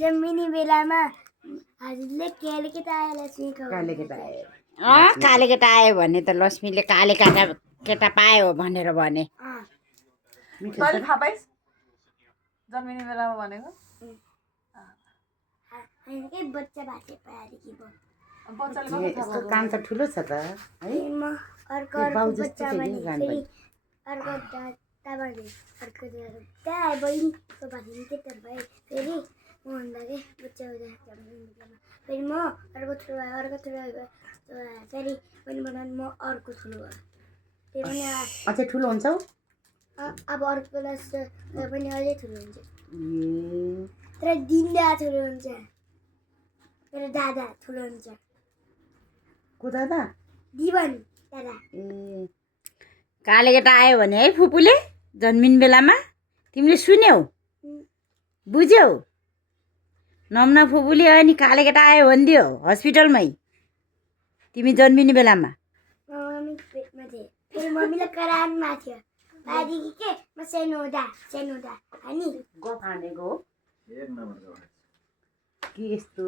जन्मिने बेलामा हजुरले काले केटा आयो लक्ष्मी काले केटा आयो काले केटा आयो भने त लक्ष्मीले काले केटा पायो भनेर भने तैँले थाहा पाइस् जन्मिने बेलामा भनेको के बच्चा भाषा पाएदेखि बच्चाले ए, यसको कान त ठुलो छ त है म अर्को ए, बाउ अर्को जस्तो बच्चा थियो भने नि गान फेरि अर्को दाबाले अर्को त्यहाँ बहिनीको भाषा त्यता भयो फेरि म भन्दा के बच्चा हुँदा फेरि म अर्को ठुलो भयो अर्को ठुलो भयो फेरि पनि बनाउनु म अर्को ठुलो भयो त्यही पनि अझै ठुलो हुन्छौ अब अर्को क्लास पनि अझै ठुलो हुन्छ ए तर दिदा ठुलो हुन्छ मेरो दादा ठुलो हुन्छ को दादा दिवन दादा ए काले केटा आयो भने है फुपूले जन्मिने बेलामा तिमीले सुन्यौ बुझ्यौ नम्ना फुपूले अनि काले केटा आयो भनिदियो हस्पिटलमै तिमी जन्मिने बेलामा मम्मी पेटमा थिएँ फेरि मम्मीलाई करानमा थियो त्यहाँदेखि के म सानो हुँदा अनि गफ हानेको हो कि यस्तो